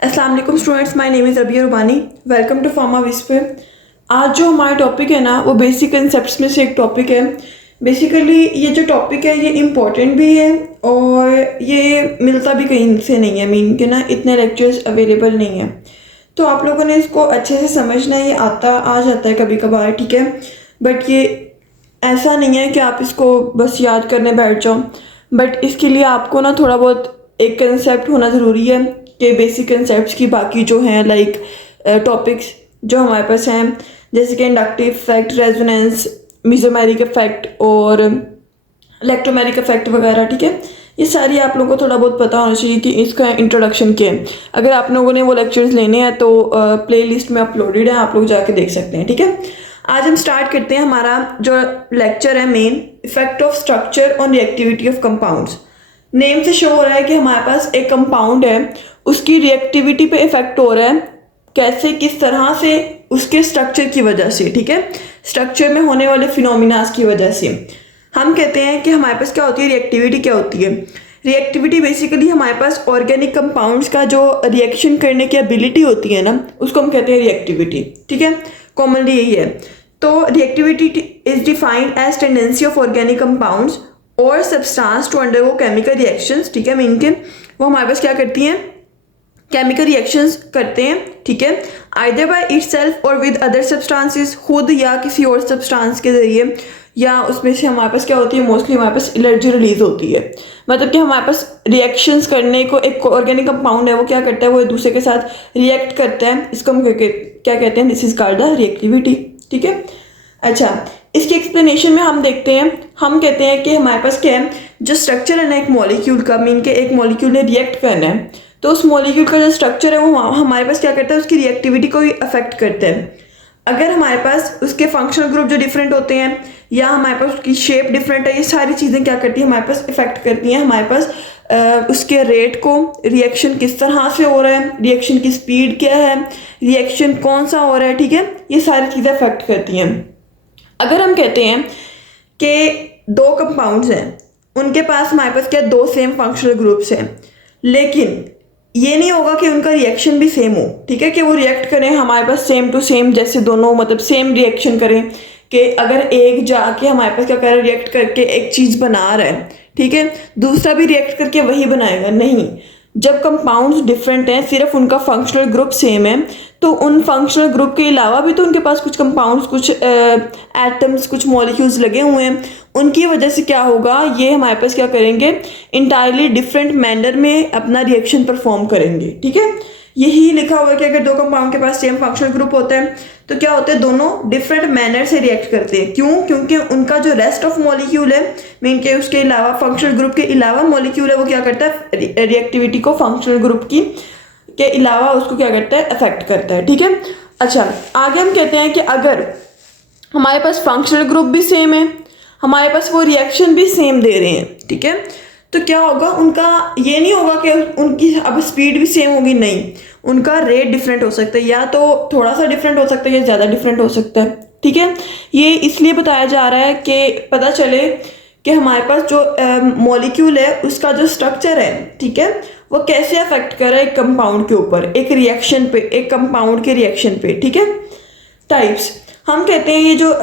अस्सलाम वालेकुम students, my name is Rabia Rubani. Welcome to pharma whisper. आज जो हमारा टॉपिक है ना वो बेसिक कंसेप्ट्स में से एक टॉपिक है। बेसिकली ये जो टॉपिक है ये इम्पोर्टेंट भी है और ये मिलता भी कहीं से नहीं है। मीन के ना इतने लेक्चर्स अवेलेबल नहीं है, तो आप लोगों ने इसको अच्छे से समझना है। ये आ जाता है कभी कभार, ठीक है, बट ये ऐसा नहीं है कि आप इसको बस याद करने बैठ जाओ। बट इसके लिए आपको ना थोड़ा बहुत एक कंसेप्ट होना ज़रूरी है कि बेसिक कंसेप्ट्स की बाकी जो हैं लाइक टॉपिक्स जो हमारे पास हैं, जैसे कि inductive effect, resonance, mesomeric effect और इलेक्ट्रोमेरिक इफेक्ट वगैरह, ठीक है, ये सारी आप लोगों को थोड़ा बहुत पता होना चाहिए कि इसका इंट्रोडक्शन क्या है। अगर आप लोगों ने वो लेक्चर्स लेने हैं तो प्ले लिस्ट में अपलोडेड है, आप लोग जाके देख सकते हैं, ठीक है। आज हम स्टार्ट करते हैं हमारा जो लेक्चर है main, effect of structure on reactivity of compounds. Name से शो हो रहा है कि हमारे पास एक कंपाउंड है, उसकी रिएक्टिविटी पे इफेक्ट हो रहा है। कैसे, किस तरह से? उसके स्ट्रक्चर की वजह से, ठीक है, स्ट्रक्चर में होने वाले फिनोमिनास की वजह से। हम कहते हैं कि हमारे पास क्या होती है, रिएक्टिविटी क्या होती है। रिएक्टिविटी बेसिकली हमारे पास ऑर्गेनिक कंपाउंड्स का जो रिएक्शन करने की एबिलिटी होती है ना, उसको हम कहते हैं रिएक्टिविटी, ठीक है, कॉमनली यही है। तो reactivity is defined as tendency of organic compounds और substance to undergo chemical reactions, ठीक है, मीन के वो हमारे पास क्या करती हैं, केमिकल रिएक्शंस करते हैं, ठीक है, आइदर बाय इटसेल्फ और विद अदर सब्सटेंसेस, खुद या किसी और सब्सटेंस के जरिए, या उसमें से हमारे पास क्या होती है, मोस्टली हमारे पास एनर्जी रिलीज होती है। मतलब कि हमारे पास रिएक्शंस करने को एक ऑर्गेनिक कंपाउंड है, वो क्या करता है, वो एक दूसरे के साथ रिएक्ट करता है। इसको हम क्या कहते हैं, this is called the reactivity, ठीक है। अच्छा, इसकी एक्सप्लेनेशन में हम देखते हैं, हम कहते हैं कि हमारे पास क्या है, जो स्ट्रक्चर है ना एक मॉलिक्यूल का, मीन के एक मॉलिक्यूल ने रिएक्ट करना है, तो उस मॉलिक्यूल का जो स्ट्रक्चर है वो हमारे पास क्या करता है, उसकी रिएक्टिविटी को ही अफेक्ट करता है। अगर हमारे पास उसके फंक्शनल ग्रुप जो डिफरेंट होते हैं या हमारे पास उसकी शेप डिफरेंट है, ये सारी चीज़ें क्या करती हैं, हमारे पास इफेक्ट करती हैं हमारे पास उसके रेट को, रिएक्शन किस तरह से हो रहा है, रिएक्शन की स्पीड क्या है, रिएक्शन कौन सा हो रहा है, ठीक है, ये सारी चीज़ें अफेक्ट करती हैं। अगर हम कहते हैं कि दो कंपाउंड्स हैं, उनके पास हमारे पास क्या, दो सेम फंक्शनल ग्रुप्स हैं, लेकिन ये नहीं होगा कि उनका रिएक्शन भी सेम हो, ठीक है, कि वो रिएक्ट करें हमारे पास सेम टू सेम, जैसे दोनों मतलब सेम रिएक्शन करें, कि अगर एक जाके हमारे पास क्या कर रहा है, रिएक्ट करके एक चीज़ बना रहा है, ठीक है, दूसरा भी रिएक्ट करके वही बनाएगा, नहीं। जब कंपाउंड्स डिफरेंट हैं, सिर्फ उनका फंक्शनल ग्रुप सेम है, तो उन फंक्शनल ग्रुप के अलावा भी तो उनके पास कुछ कंपाउंड्स, कुछ एटम्स, कुछ मॉलिक्यूल्स लगे हुए हैं, उनकी वजह से क्या होगा, ये हमारे पास क्या करेंगे, इंटायरली डिफरेंट मैनर में अपना रिएक्शन परफॉर्म करेंगे, ठीक है। यही लिखा हुआ है कि अगर दो कंपाउंड के पास सेम फंक्शनल ग्रुप होते हैं तो क्या होते हैं, दोनों डिफरेंट मैनर से रिएक्ट करते हैं। क्यों? क्योंकि उनका जो रेस्ट ऑफ मॉलिक्यूल है, मीन के उसके अलावा फंक्शनल ग्रुप के अलावा मॉलिक्यूल है, वो क्या करता है, रिएक्टिविटी को फंक्शनल ग्रुप की के अलावा उसको क्या करता है, अफेक्ट करता है, ठीक है। अच्छा, आगे हम कहते हैं कि अगर हमारे पास फंक्शनल ग्रुप भी सेम है, हमारे पास वो रिएक्शन भी सेम दे रहे हैं, ठीक है, तो क्या होगा, उनका ये नहीं होगा कि उनकी अब स्पीड भी सेम होगी, नहीं, उनका रेट डिफरेंट हो सकता है, या तो थोड़ा सा डिफरेंट हो सकता है या ज़्यादा डिफरेंट हो सकता है, ठीक है। ये इसलिए बताया जा रहा है कि पता चले कि हमारे पास जो मॉलिक्यूल है उसका जो स्ट्रक्चर है, ठीक है, वो कैसे अफेक्ट कर रहा है एक कंपाउंड के ऊपर, एक रिएक्शन पे, एक कंपाउंड के रिएक्शन पे, ठीक है। टाइप्स, हम कहते हैं ये जो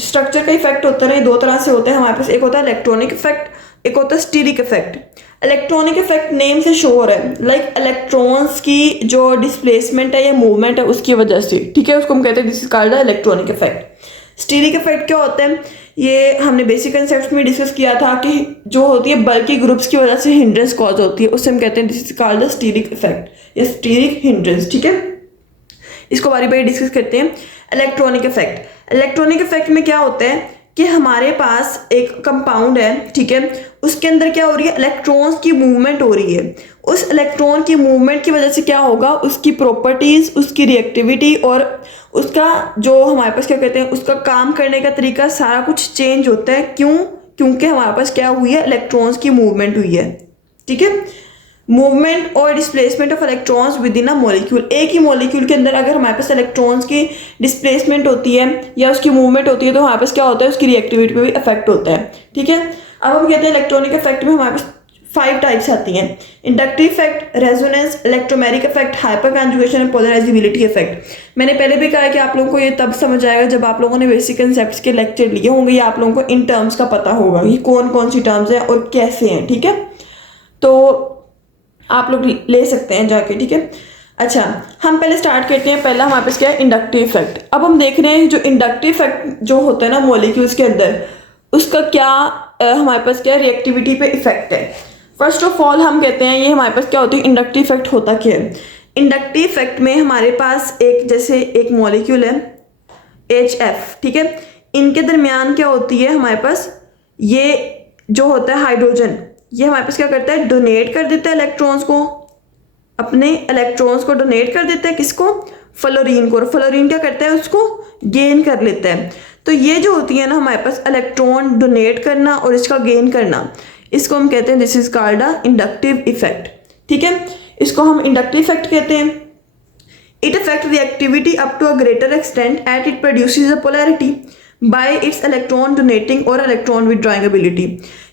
स्ट्रक्चर का इफेक्ट होता है, दो तरह से होता है हमारे पास। एक होता है इलेक्ट्रॉनिक इफेक्ट, एक होता है steric effect. Electronic effect name से शो हो रहा है, लाइक इलेक्ट्रॉन्स की जो डिस्प्लेसमेंट है या मूवमेंट है उसकी वजह से, ठीक है, उसको हम कहते हैं this is called electronic effect. Steric effect क्या होता है, ये हमने बेसिक कंसेप्ट में डिस्कस किया था कि जो होती है बल्कि ग्रुप्स की वजह से हिंड्रेंस कॉज होती है, उससे हम कहते हैं this is called steric effect या स्टीरिक हिंड्रेंस, ठीक है। इसको बारी बारी डिस्कस करते हैं। इलेक्ट्रॉनिक इफेक्ट, इलेक्ट्रॉनिक इफेक्ट में क्या होता है कि हमारे पास एक कंपाउंड है, ठीक है, उसके अंदर क्या हो रही है, इलेक्ट्रॉन्स की मूवमेंट हो रही है। उस इलेक्ट्रॉन की मूवमेंट की वजह से क्या होगा, उसकी प्रॉपर्टीज, उसकी रिएक्टिविटी और उसका जो हमारे पास क्या कहते हैं, उसका काम करने का तरीका सारा कुछ चेंज होता है। क्यों? क्योंकि हमारे पास क्या हुई है, इलेक्ट्रॉन्स की मूवमेंट हुई है, ठीक है। मूवमेंट और displacement of electrons with in a molecule, एक ही मॉलिक्यूल के अंदर अगर हमारे पास इलेक्ट्रॉन्स की डिस्प्लेसमेंट होती है या उसकी मूवमेंट होती है तो हमारे पास क्या होता है, उसकी रिएक्टिविटी पे भी इफेक्ट होता है, ठीक है। अब हम कहते हैं इलेक्ट्रॉनिक इफेक्ट में हमारे पास 5 टाइप्स आती हैं, inductive effect, resonance, electromagnetic effect, hyper conjugation और पोलराइजेबिलिटी इफेक्ट। मैंने पहले भी कहा है कि आप लोगों को ये तब समझ आएगा जब आप लोगों ने बेसिक कंसेप्ट्स के लेक्चर लिए होंगे या आप लोगों को इन टर्म्स का पता होगा कि कौन कौन सी टर्म्स हैं और कैसे हैं, ठीक है। तो आप लोग ले सकते हैं जाके, ठीक है। अच्छा, हम पहले स्टार्ट करते हैं। पहला हमारे पास क्या है, इंडक्टिव इफेक्ट। अब हम देख रहे हैं जो इंडक्टिव इफेक्ट जो होता है ना मॉलिक्यूल्स के अंदर, उसका क्या हमारे पास क्या रिएक्टिविटी पे इफेक्ट है। फर्स्ट ऑफ ऑल हम कहते हैं ये हमारे पास क्या होती है, इंडक्टिव इफेक्ट होता क्या है। इंडक्टिव इफेक्ट में हमारे पास एक मॉलिक्यूल है HF, ठीक है। इनके दरमियान क्या होती है हमारे पास, ये जो होता है हाइड्रोजन, ये हमारे पास क्या करता है, डोनेट कर देता है इलेक्ट्रॉन्स को, अपने इलेक्ट्रॉन्स को डोनेट कर देता है, किसको, फ्लोरीन को। और फ्लोरीन क्या करता है, उसको गेन कर लेता है। तो ये जो होती है ना हमारे पास इलेक्ट्रॉन डोनेट करना और इसका गेन करना, इसको हम कहते हैं this is called a inductive effect, ठीक है। इसको हम इंडक्टिव इफेक्ट कहते हैं। It affect reactivity up to a greater extent at it produces a polarity by its electron donating और इलेक्ट्रॉन विथड्रॉइंग एबिलिटी।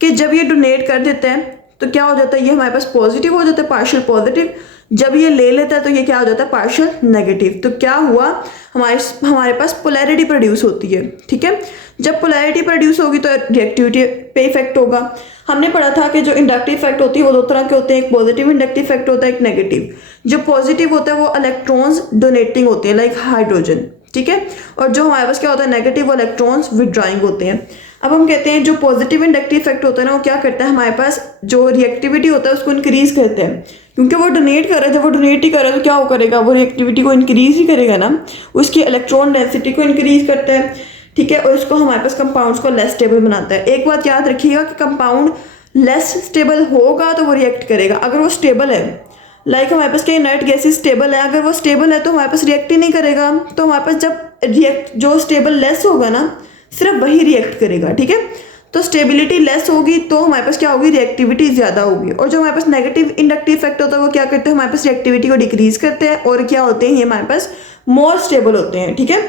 कि जब ये डोनेट कर देते हैं तो क्या हो जाता है, ये हमारे पास पॉजिटिव हो जाता है, पार्शियल पॉजिटिव। जब ये ले लेता है तो ये क्या हो जाता है, पार्शियल नेगेटिव। तो क्या हुआ, हमारे पास पोलैरिटी प्रोड्यूस होती है, ठीक है। जब पोलैरिटी प्रोड्यूस होगी तो रिएक्टिविटी पे इफेक्ट होगा। हमने पढ़ा था कि जो इंडक्टिव इफेक्ट होती है वो 2 तरह के होते हैं, एक पॉजिटिव इंडक्टिव इफेक्ट होता है, एक नेगेटिव। जो पॉजिटिव होता है वो इलेक्ट्रॉन्स डोनेटिंग होते हैं लाइक हाइड्रोजन, ठीक है। और जो हमारे पास क्या होता है नेगेटिव, वो इलेक्ट्रॉन्स विथड्रॉइंग होते हैं। अब हम कहते हैं जो पॉजिटिव इंडक्टिव इफेक्ट होता है ना, वो क्या करता है, हमारे पास जो रिएक्टिविटी होता है उसको इंक्रीज करते हैं, क्योंकि वो डोनेट कर रहा है। जब वो डोनेट ही कर रहा है तो क्या वो करेगा, वो रिएक्टिविटी को इंक्रीज ही करेगा ना, उसकी इलेक्ट्रॉन डेंसिटी को इंक्रीज करता है, ठीक है। और इसको हमारे पास कंपाउंड्स को लेस स्टेबल बनाता है। एक बात याद रखिएगा कि कंपाउंड लेस स्टेबल होगा तो वो रिएक्ट करेगा। अगर वो स्टेबल है, लाइक हमारे पास क्या इनर्ट गैसेस स्टेबल है, अगर वो स्टेबल है तो हमारे पास रिएक्ट ही नहीं करेगा। तो हमारे पास जब जो स्टेबल लेस होगा ना, सिर्फ वही रिएक्ट करेगा, ठीक है। तो स्टेबिलिटी लेस होगी तो हमारे पास क्या होगी, रिएक्टिविटी ज़्यादा होगी। और जो हमारे पास नेगेटिव इंडक्टिव इफेक्ट होता है वो क्या करते हैं, हमारे पास रिएक्टिविटी को डिक्रीज करते हैं और क्या होते हैं, ये हमारे पास मोर स्टेबल होते हैं, ठीक है।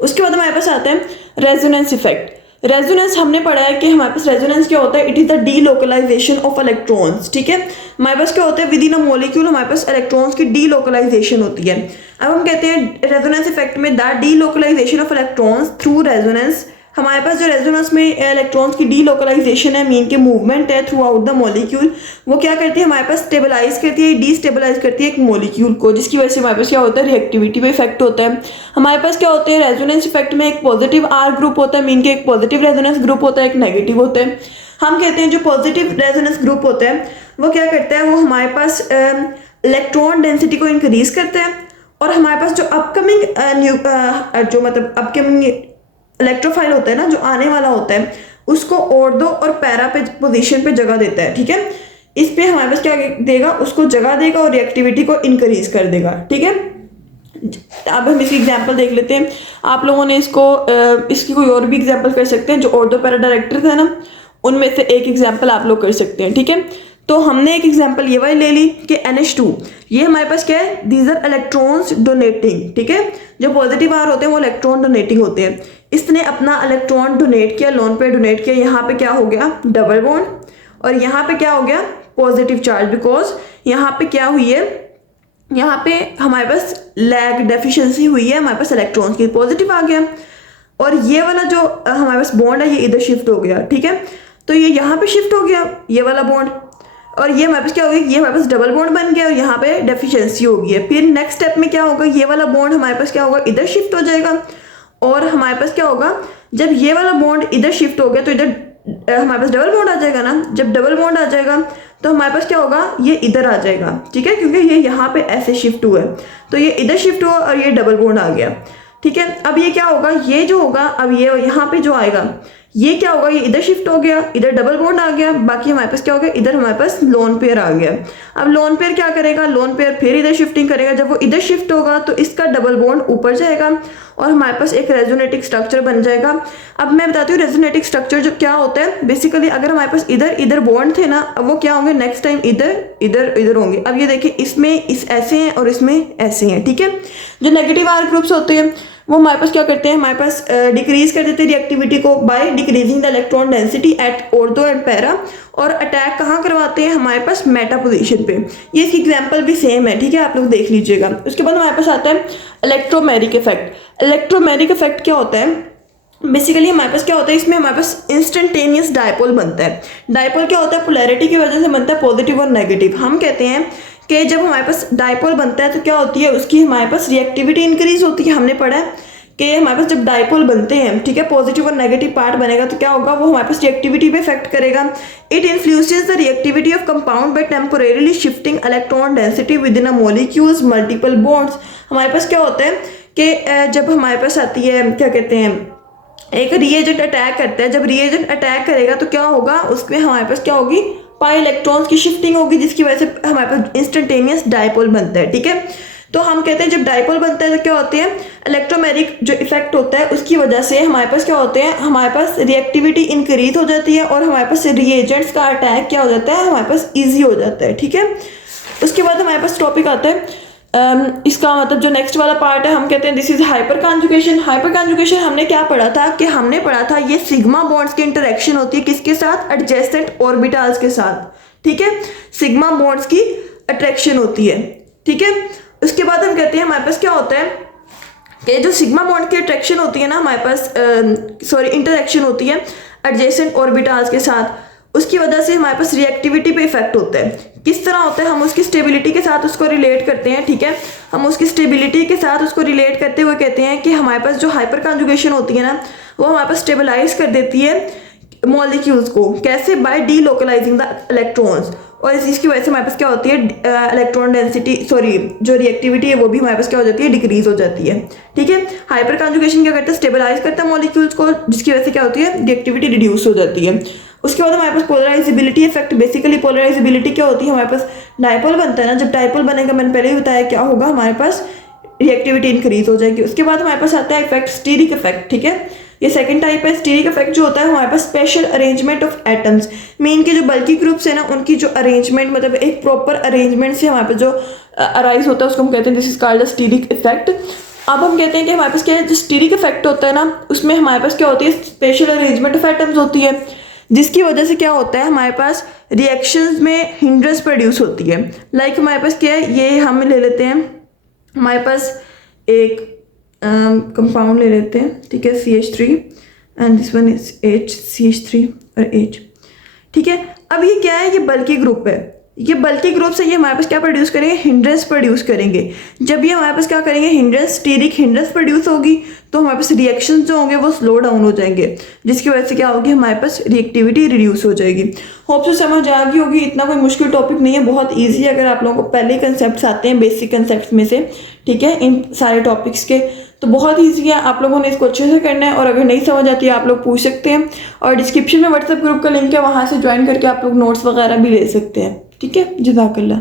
उसके बाद हमारे पास आता है रेजोनेंस इफेक्ट। रेजोनेंस हमने पढ़ा है कि हमारे पास रेजोनेंस क्या होता है, it is the delocalisation of electrons, ठीक है। हमारे पास क्या होता है, विद इन अ मॉलिक्यूल हमारे पास इलेक्ट्रॉन्स की डीलोकलाइजेशन होती है। अब हम कहते हैं रेजोनेंस इफेक्ट में the delocalisation of electrons through resonance. हमारे पास जो रेजोनेंस में इलेक्ट्रॉन्स की डीलोकलाइजेशन है, मीन के मूवमेंट है थ्रू आउट द मॉलिक्यूल, वो क्या करती है, हमारे पास स्टेबलाइज करती है, डीस्टेबलाइज करती है एक मॉलिक्यूल को, जिसकी वजह से हमारे पास क्या होता है, रिएक्टिविटी पे इफेक्ट होता है। हमारे पास क्या होते हैं, रेजोनेंस इफेक्ट में एक पॉजिटिव आर ग्रुप होता है, मीन के एक पॉजिटिव रेजोनेंस ग्रुप होता है, एक नेगेटिव होता है। हम कहते हैं जो पॉजिटिव रेजोनेंस ग्रुप होता है वो क्या करता है, वो हमारे पास इलेक्ट्रॉन डेंसिटी को इंक्रीज करता है और हमारे पास जो अपकमिंग अपकमिंग इलेक्ट्रोफाइल होता है ना, जो आने वाला होता है, उसको ऑर्थो और पैरा पे पोजीशन पे जगह देता है, ठीक है। इस पे हमारे पास क्या देगा, उसको जगह देगा और रिएक्टिविटी को इंक्रीज कर देगा, ठीक है। अब हम इसकी एग्जांपल देख लेते हैं। आप लोगों ने इसकी कोई और भी एग्जांपल कर सकते हैं। जो ऑर्थो पैरा डायरेक्टर था ना, उनमें से एक एग्जांपल आप लोग कर सकते हैं, ठीक है। तो हमने एक एग्जांपल ये वाली ले ली कि NH2, ये हमारे पास क्या है, दीज आर इलेक्ट्रॉन्स डोनेटिंग, ठीक है। जो पॉजिटिव आर होते हैं वो इलेक्ट्रॉन डोनेटिंग होते हैं। इसने अपना इलेक्ट्रॉन डोनेट किया, लोन पे डोनेट किया, यहाँ पे क्या हो गया, डबल बॉन्ड, और यहाँ पे क्या हो गया, पॉजिटिव चार्ज, बिकॉज यहाँ पे क्या हुई है, यहाँ पे हमारे पास लैग डेफिशिएंसी हुई है, हमारे पास इलेक्ट्रॉन्स की पॉजिटिव आ गया, और ये वाला जो हमारे पास बॉन्ड है ये इधर शिफ्ट हो गया, ठीक है। तो ये यहाँ पे शिफ्ट हो गया ये वाला बॉन्ड, और ये हमारे पास क्या हो गया, ये हमारे पास डबल बॉन्ड बन गया और यहाँ पे डेफिशिएंसी हो गई है। फिर नेक्स्ट स्टेप में क्या होगा, ये वाला बॉन्ड हमारे पास क्या होगा, इधर शिफ्ट हो जाएगा, और हमारे पास क्या होगा, जब ये वाला बॉन्ड इधर शिफ्ट हो गया तो इधर हमारे पास डबल बॉन्ड आ जाएगा ना। जब डबल बॉन्ड आ जाएगा तो हमारे पास क्या होगा, ये इधर आ जाएगा, ठीक है, क्योंकि ये यहाँ पे ऐसे शिफ्ट हुआ है, तो ये इधर शिफ्ट हुआ और ये डबल बॉन्ड आ गया, ठीक है। अब ये क्या होगा, ये जो होगा, अब ये यहाँ पे जो आएगा, ये क्या होगा, ये इधर शिफ्ट हो गया, इधर डबल बॉन्ड आ गया, बाकी हमारे पास क्या हो गया, इधर हमारे पास लोन पेयर आ गया। अब लोन पेयर क्या करेगा, लोन पेयर फिर इधर शिफ्टिंग करेगा, जब वो इधर शिफ्ट होगा तो इसका डबल बॉन्ड ऊपर जाएगा और हमारे पास एक रेजोनेटिक स्ट्रक्चर बन जाएगा। अब मैं बताती हूँ रेजोनेटिक स्ट्रक्चर जो क्या होता है। बेसिकली अगर हमारे पास इधर इधर बॉन्ड थे ना, अब वो क्या होंगे, नेक्स्ट टाइम इधर इधर इधर होंगे। अब ये देखिए, इसमें ऐसे हैं और इसमें ऐसे हैं, ठीक है। जो नेगेटिव आर ग्रुप्स होते हैं वो हमारे पास क्या करते हैं, हमारे पास डिक्रीज कर देते हैं रिएक्टिविटी को by decreasing the electron density at ortho and para, और अटैक कहाँ करवाते हैं, हमारे पास मेटा पोजीशन पे। ये इसकी एग्जांपल भी सेम है, ठीक है, आप लोग देख लीजिएगा। उसके बाद हमारे पास आता है इलेक्ट्रोमैग्नेटिक इफेक्ट। इलेक्ट्रोमैग्नेटिक इफेक्ट क्या होता है, बेसिकली हमारे पास क्या होता है, इसमें हमारे पास इंस्टेंटेनियस डायपोल बनता है। डायपोल क्या होता है, पोलैरिटी की वजह से बनता है पॉजिटिव और नेगेटिव। हम कहते हैं कि जब हमारे पास डायपोल बनता है तो क्या होती है, उसकी हमारे पास रिएक्टिविटी इंक्रीज होती है। हमने पढ़ा है कि हमारे पास जब डायपोल बनते हैं, ठीक है, पॉजिटिव और नेगेटिव पार्ट बनेगा तो क्या होगा, वो हमारे पास रिएक्टिविटी पे इफेक्ट करेगा। It influences the reactivity of compound by temporarily shifting electron density within a molecules multiple bonds. हमारे पास क्या होता है कि जब हमारे पास आती है, क्या कहते हैं, एक रिएजेंट अटैक करता है, जब रिएजेंट अटैक करेगा तो क्या होगा, उसमें हमारे पास क्या होगी, पाई इलेक्ट्रॉन्स की शिफ्टिंग होगी, जिसकी वजह से हमारे पास इंस्टेंटेनियस डायपोल बनता है, ठीक है। तो हम कहते हैं जब डायपोल बनता है तो क्या होते हैं, इलेक्ट्रोमैग्नेटिक जो इफेक्ट होता है उसकी वजह से हमारे पास क्या होते हैं, हमारे पास रिएक्टिविटी इंक्रीज हो जाती है और हमारे पास रिएजेंट्स का अटैक क्या हो जाता है, हमारे पास ईजी हो जाता है, ठीक है। उसके बाद हमारे पास टॉपिक आता है इसका मतलब जो नेक्स्ट वाला पार्ट है, हम कहते हैं this is hyper conjugation. Hyper conjugation हमने क्या पढ़ा था कि हमने पढ़ा था ये सिग्मा बॉन्ड्स की इंटरेक्शन होती है किसके साथ, एडजेसेंट ऑर्बिटल्स के साथ, ठीक है, सिग्मा बॉन्ड्स की अट्रैक्शन होती है, ठीक है। उसके बाद हम कहते हैं हमारे पास क्या होता है कि जो सिग्मा बॉन्ड की अट्रैक्शन होती है ना, हमारे पास इंटरेक्शन होती है एडजेसेंट ऑर्बिटल्स के साथ, उसकी वजह से हमारे पास रिएक्टिविटी पे इफेक्ट होता है। किस तरह होता है, हम उसकी स्टेबिलिटी के साथ उसको रिलेट करते हैं, ठीक है, हम उसकी स्टेबिलिटी के साथ उसको रिलेट करते हुए कहते हैं कि हमारे पास जो हाइपर कॉन्जुगेशन होती है ना, वो हमारे पास स्टेबलाइज कर देती है मॉलिक्यूल्स को। कैसे, बाय डीलोकलाइजिंग द इलेक्ट्रॉन्स, और इसकी वजह से हमारे पास क्या होती है, इलेक्ट्रॉन डेंसिटी जो रिएक्टिविटी है वो भी हमारे पास क्या हो जाती है, डिक्रीज हो जाती है, ठीक है। हाइपर कॉन्जुगेशन क्या करता है, स्टेबलाइज करता है मॉलिक्यूल्स को, जिसकी वजह से क्या होती है, रिएक्टिविटी रिड्यूस हो जाती है। उसके बाद हमारे पास पोलराइजेबिलिटी इफेक्ट। बेसिकली पोलराइजेबिलिटी क्या होती है, हमारे पास डायपोल बनता है ना, जब डायपोल बनेगा, मैंने पहले ही बताया क्या होगा, हमारे पास रिएक्टिविटी इंक्रीज हो जाएगी। उसके बाद हमारे पास आता है इफेक्ट स्टीरिक इफेक्ट, ठीक है, ये सेकंड टाइप है। स्टीरिक इफेक्ट जो होता है हमारे पास special arrangement of atoms, mean के जो बल्की ग्रुप्स है ना, उनकी जो अरेंजमेंट, मतलब एक प्रॉपर अरेंजमेंट से हमारे पास जो अराइज होता है उसको हम कहते हैं this is called steric effect. अब हम कहते हैं कि हमारे पास क्या है, जो स्टीरिक इफेक्ट होता है ना, उसमें हमारे पास क्या होती है, स्पेशल अरेंजमेंट ऑफ एटम्स होती है, जिसकी वजह से क्या होता है, हमारे पास रिएक्शंस में हिंड्रेंस प्रोड्यूस होती है। लाइक हमारे पास क्या है, ये हम ले लेते हैं, हमारे पास एक कंपाउंड ले लेते हैं, ठीक है, CH3 and this one is H, CH3 और H, ठीक है। अब ये क्या है, ये बल्की ग्रुप है, ये बल्की ग्रुप से ये हमारे पास क्या प्रोड्यूस करेंगे, हिंड्रेंस प्रोड्यूस करेंगे। जब ये हमारे पास क्या करेंगे, हिंड्रेंस, स्टीरिक हिंड्रेंस प्रोड्यूस होगी, तो हमारे पास रिएक्शंस जो होंगे वो स्लो डाउन हो जाएंगे, जिसकी वजह से क्या होगी, हमारे पास रिएक्टिविटी रिड्यूस हो जाएगी। होप से समझ आ गई होगी, इतना कोई मुश्किल टॉपिक नहीं है, बहुत ईजी है अगर आप लोगों को पहले कंसेप्ट आते हैं बेसिक कंसेप्ट में से, ठीक है, इन सारे टॉपिक्स के, तो बहुत ईजी है, आप लोगों ने इसको अच्छे से करना है। और अगर नहीं समझ आती है आप लोग पूछ सकते हैं, और डिस्क्रिप्शन में व्हाट्सएप ग्रुप का लिंक है, वहाँ से ज्वाइन करके आप लोग नोट्स वगैरह भी ले सकते हैं, ठीक है। जज़ाकल्लाह।